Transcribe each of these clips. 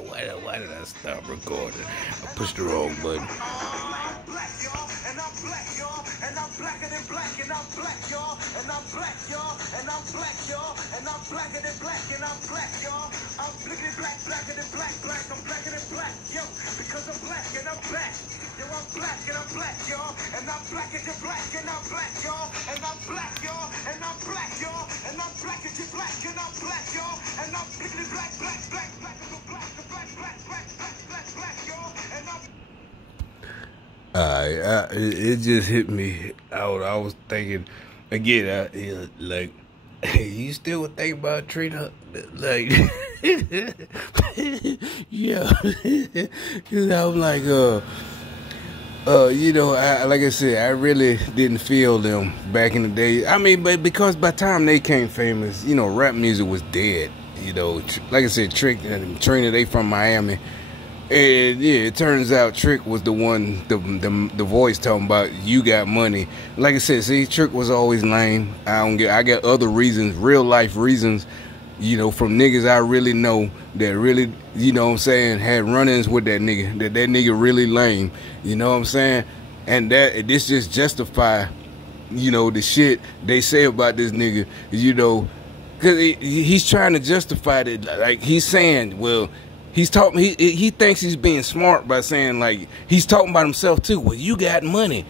Why did I stop recording? I pushed the wrong button. And I'm blacker than black, and I'm black, y'all, and I'm black, y'all, and I'm black, y'all, and I'm blacker than black, and I'm black, y'all. I'm blickety black, blacker than black, I'm blacker than black, yo, because I'm black and I'm black. Yo, I'm black and I'm black, y'all, and I'm blacker than black, and I'm black, y'all, and I'm black, y'all, and I'm black, y'all, and I'm blacker than black, and I'm black, y'all, and I'm blickety black, black, black, black, y'all, and I'm. It just hit me out. I was thinking again. Like, you still would think about Trina, like, yeah. Cause I was like, like I said, I really didn't feel them back in the day. I mean, but because by the time they came famous, rap music was dead. Like I said, Trick and Trina, they from Miami. And yeah, it turns out Trick was the one, the voice talking about you got money. Like I said, see, Trick was always lame. I got other reasons, real life reasons, from niggas I really know that really, had run-ins with that nigga. That nigga really lame. You know what I'm saying? And this just justify, the shit they say about this nigga. Cause he's trying to justify it. Like he's saying, well. He's talking. He thinks he's being smart by saying, like, he's talking about himself too. Well, you got money.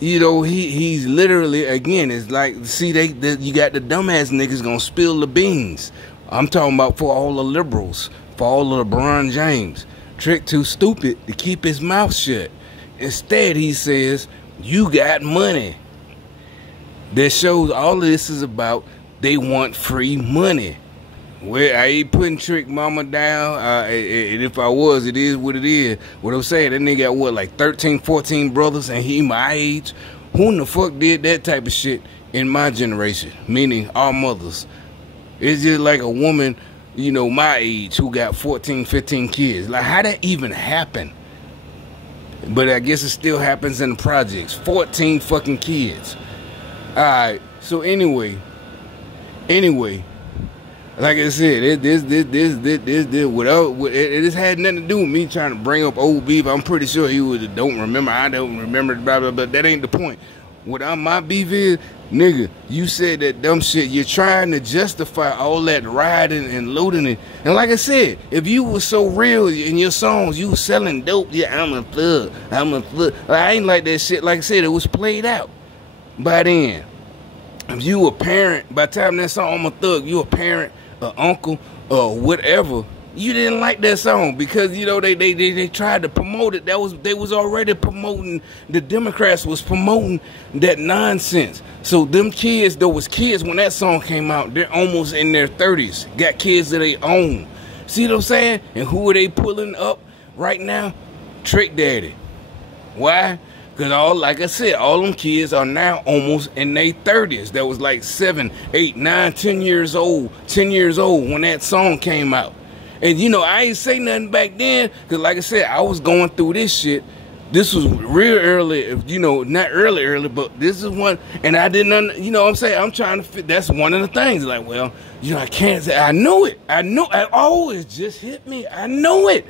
He's literally, again, it's like, see, you got the dumbass niggas gonna spill the beans. I'm talking about for all the liberals, for all of LeBron James. Trick too stupid to keep his mouth shut. Instead, he says, you got money. That shows all of this is about they want free money. Well, I ain't putting Trick Mama down, and if I was, it is what it is. What I'm saying, that nigga got what, like 13, 14 brothers, and he my age? Who in the fuck did that type of shit in my generation? Meaning our mothers. It's just like a woman, my age, who got 14, 15 kids. Like, how that even happen? But I guess it still happens in the projects. 14 fucking kids. Alright, so anyway. Like I said, this had nothing to do with me trying to bring up old beef. I'm pretty sure he don't remember. I don't remember, blah, blah, blah. That ain't the point. My beef is, nigga, you said that dumb shit. You're trying to justify all that riding and loading. And like I said, if you were so real in your songs, you were selling dope. Yeah, I'm a thug. I ain't like that shit. Like I said, it was played out by then. If you a parent, by the time that song, I'm a thug, you a parent, an uncle, or whatever, you didn't like that song because, they tried to promote it. They was already promoting, the Democrats was promoting that nonsense. So them kids, there was kids when that song came out, they're almost in their 30s, got kids that they own. See what I'm saying? And who are they pulling up right now? Trick Daddy. Why? Because like I said, all them kids are now almost in their 30s. That was like 7, 8, 9, 10 years old. 10 years old when that song came out. And, I ain't say nothing back then. Because like I said, I was going through this shit. This was real early, not early, but this is one. And I didn't, what I'm saying? I'm trying to fit. That's one of the things. Like, well, I can't say. I knew it. It just hit me. I knew it.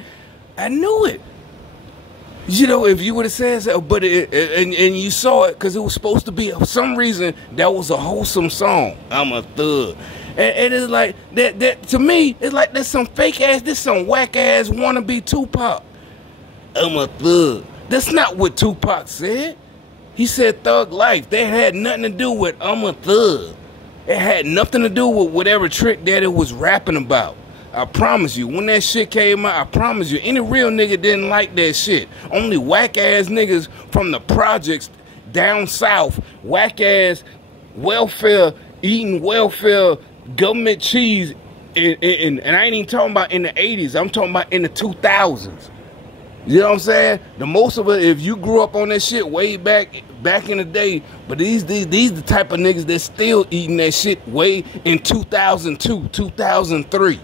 If you would have said so, but and you saw it because it was supposed to be, for some reason, that was a wholesome song. I'm a thug. And it's like, that to me, it's like that's some fake ass, this some whack ass wannabe Tupac. I'm a thug. That's not what Tupac said. He said thug life. That had nothing to do with I'm a thug. It had nothing to do with whatever Trick Daddy was rapping about. I promise you, when that shit came out, I promise you, any real nigga didn't like that shit. Only whack-ass niggas from the projects down south, whack-ass welfare, eating welfare, government cheese, and I ain't even talking about in the 80s. I'm talking about in the 2000s. You know what I'm saying? The most of it, if you grew up on that shit way back in the day, but these the type of niggas that still eating that shit way in 2002, 2003.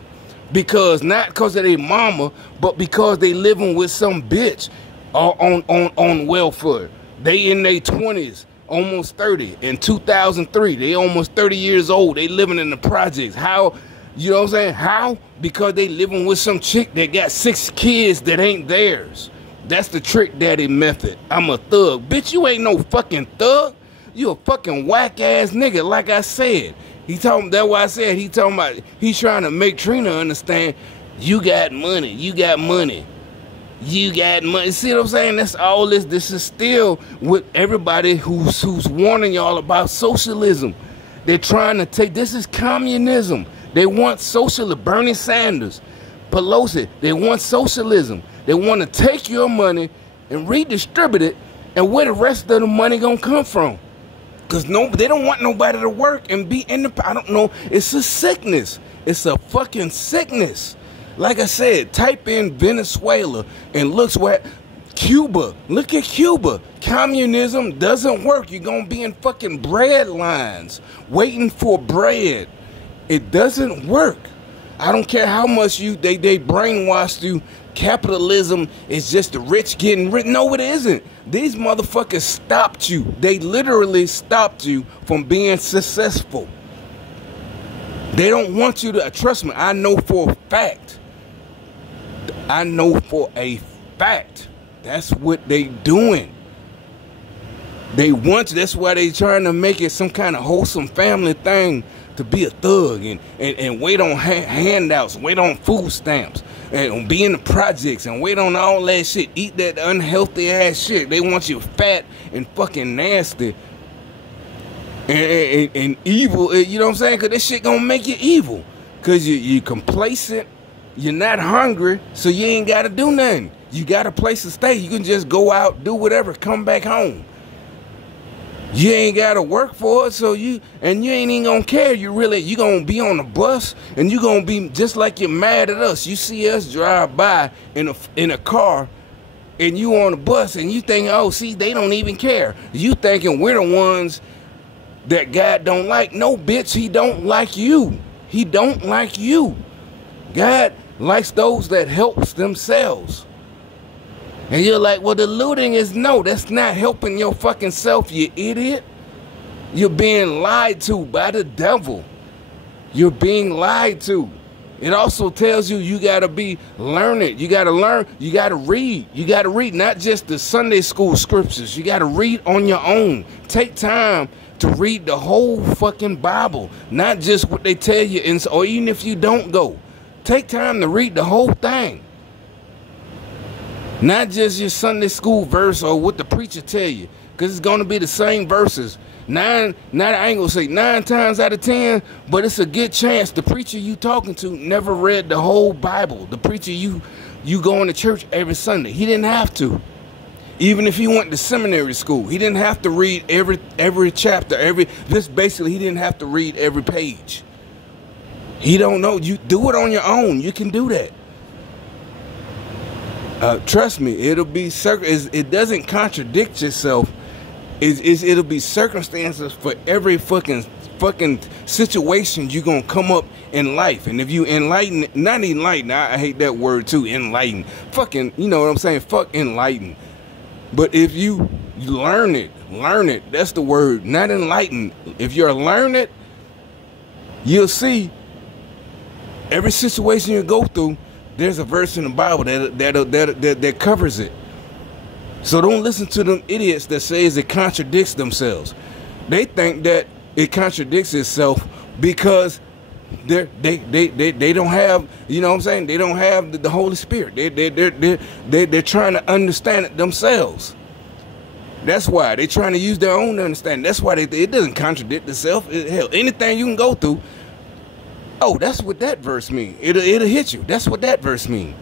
Because not because of their mama, but because they living with some bitch on welfare. They in their 20s, almost 30. In 2003, they almost 30 years old. They living in the projects. How You know what I'm saying? How? Because they living with some chick that got 6 kids that ain't theirs. That's the trick daddy method. I'm a thug. Bitch, you ain't no fucking thug. You a fucking whack ass nigga, like I said. That's why I said he's trying to make Trina understand you got money. You got money. You got money. See what I'm saying? That's all this. This is still with everybody who's warning y'all about socialism. They're trying to take, this is communism. They want socialism. Bernie Sanders, Pelosi, they want socialism. They want to take your money and redistribute it, and where the rest of the money gonna come from? Because they don't want nobody to work and be independent. I don't know. It's a sickness. It's a fucking sickness. Like I said, type in Venezuela and look where Cuba. Look at Cuba. Communism doesn't work. You're going to be in fucking bread lines waiting for bread. It doesn't work. I don't care how much they brainwashed you. Capitalism is just the rich getting rich. No, it isn't. These motherfuckers stopped you. They literally stopped you from being successful. They don't want you to, trust me, I know for a fact. I know for a fact. That's what they doing. They want you. That's why they trying to make it some kind of wholesome family thing to be a thug and wait on handouts, wait on food stamps, and be in the projects and wait on all that shit. Eat that unhealthy ass shit. They want you fat and fucking nasty and evil. You know what I'm saying? Because this shit gonna make you evil. Because you complacent. You're not hungry, so you ain't got to do nothing. You got a place to stay. You can just go out, do whatever, come back home. You ain't got to work for it, so you ain't even going to care. You going to be on the bus, and you going to be just like you're mad at us. You see us drive by in a car, and you on the bus, and you think, oh, see, they don't even care. You thinking we're the ones that God don't like. No, bitch, he don't like you. He don't like you. God likes those that helps themselves. And you're like, well, the looting is, no, that's not helping your fucking self, you idiot. You're being lied to by the devil. You're being lied to. It also tells you got to be learned. You got to learn. You got to read. You got to read not just the Sunday school scriptures. You got to read on your own. Take time to read the whole fucking Bible. Not just what they tell you, or even if you don't go. Take time to read the whole thing. Not just your Sunday school verse or what the preacher tell you. Because it's going to be the same verses. I ain't going to say 9 times out of 10, but it's a good chance the preacher you talking to never read the whole Bible. The preacher you going to church every Sunday. He didn't have to. Even if he went to seminary school, he didn't have to read every chapter, basically he didn't have to read every page. He don't know. You do it on your own. You can do that. Trust me, it'll be it doesn't contradict yourself. It'll be circumstances for every fucking situation you're gonna come up in life. And if you not enlighten, I hate that word too, enlighten. Fucking, you know what I'm saying? Fuck enlighten. But if you learn it, that's the word, not enlighten. If you're learned, you'll see every situation you go through, there's a verse in the Bible that covers it. So don't listen to them idiots that says it contradicts themselves. They think that it contradicts itself because they don't have, you know what I'm saying? They don't have the Holy Spirit. They're trying to understand it themselves. That's why they're trying to use their own understanding. That's why it doesn't contradict itself. Hell, anything you can go through. Oh, that's what that verse means. It'll hit you. That's what that verse means.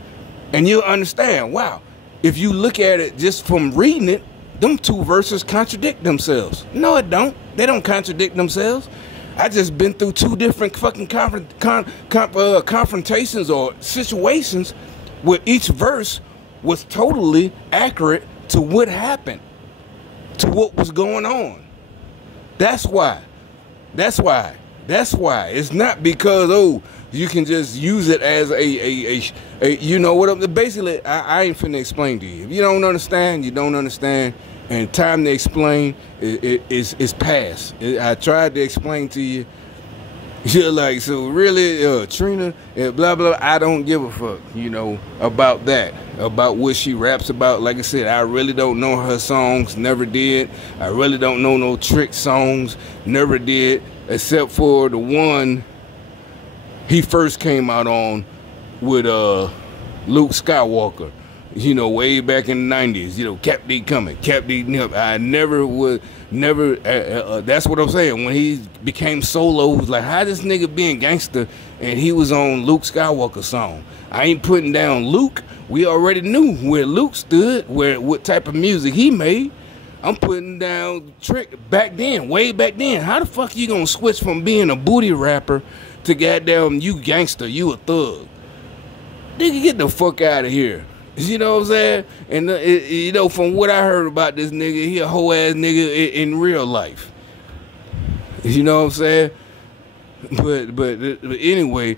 And you'll understand, wow, if you look at it just from reading it, them 2 verses contradict themselves. No, it don't. They don't contradict themselves. I just been through 2 different fucking confrontations or situations where each verse was totally accurate to what happened, to what was going on. That's why. It's not because, oh, you can just use it as a you know what, basically, I ain't finna explain to you. If you don't understand, you don't understand, and time to explain is past. I tried to explain to you, You're like, so really, Trina, blah, blah, I don't give a fuck, you know, about that, about what she raps about. Like I said, I really don't know her songs, never did. I really don't know no Trick songs, never did, except for the one he first came out on with Luke Skywalker, you know, way back in the 90s, you know, kept me coming, kept me up. I never would, never, that's what I'm saying. When he became solo, it was like, how this nigga being gangster and he was on Luke Skywalker song? I ain't putting down Luke. We already knew where Luke stood, what type of music he made. I'm putting down Trick back then, way back then. How the fuck you gonna switch from being a booty rapper to goddamn you gangster, you a thug? Nigga, get the fuck out of here. You know what I'm saying? And, you know, from what I heard about this nigga, he a whole ass nigga in real life. You know what I'm saying? But anyway,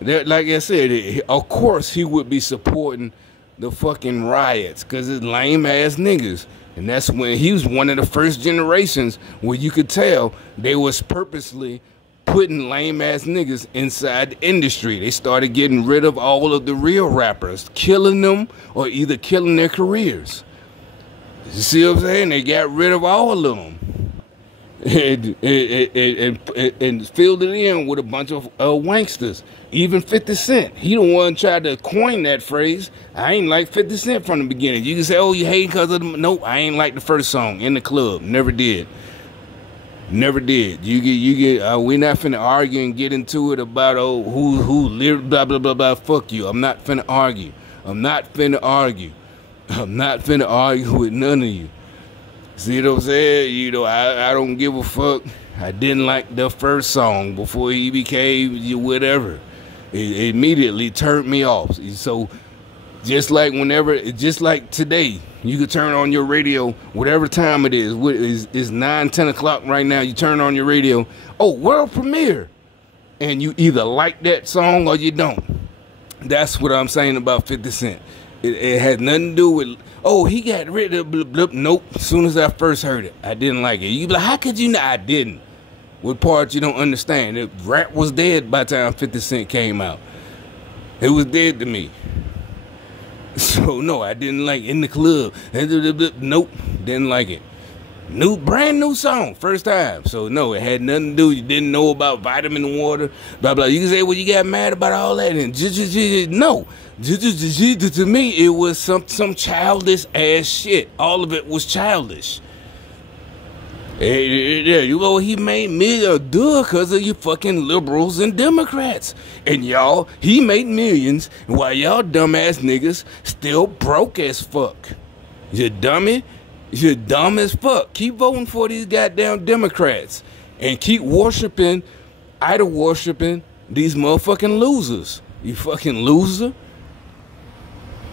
like I said, of course he would be supporting the fucking riots because it's lame ass niggas. And that's when he was one of the first generations where you could tell they was purposely putting lame ass niggas inside the industry. They started getting rid of all of the real rappers, killing them or either killing their careers. You see what I'm saying? They got rid of all of them and filled it in with a bunch of wanksters. Even 50 Cent. He the one tried to coin that phrase. I ain't like 50 Cent from the beginning. You can say, oh, you hate because of them. Nope, I ain't like the first song, In the Club. Never did. Never did. You get. We not finna argue and get into it about who lived blah blah blah blah. Fuck you. I'm not finna argue. I'm not finna argue. I'm not finna argue with none of you. See what I'm saying? You know, I don't give a fuck. I didn't like the first song before he became whatever. It immediately turned me off. So just like today, you could turn on your radio, whatever time it is. It's 9, 10 o'clock right now. You turn on your radio. Oh, world premiere. And you either like that song or you don't. That's what I'm saying about 50 Cent. It had nothing to do with, oh, he got rid of blah, blah. Nope. As soon as I first heard it, I didn't like it. You be like, how could you not? I didn't. What part you don't understand? Rap was dead by the time 50 Cent came out. It was dead to me. So no, I didn't like In the Club. Nope, didn't like it. Brand new song, first time. So no, it had nothing to do. You didn't know about vitamin water, blah blah. You can say, well, you got mad about all that, and no. To me, it was some childish ass shit. All of it was childish. Yeah, you know, he made me a duh because of you fucking liberals and Democrats. And y'all, he made millions while y'all dumbass niggas still broke as fuck. You dummy. You're dumb as fuck. Keep voting for these goddamn Democrats. And keep idol worshiping these motherfucking losers. You fucking loser.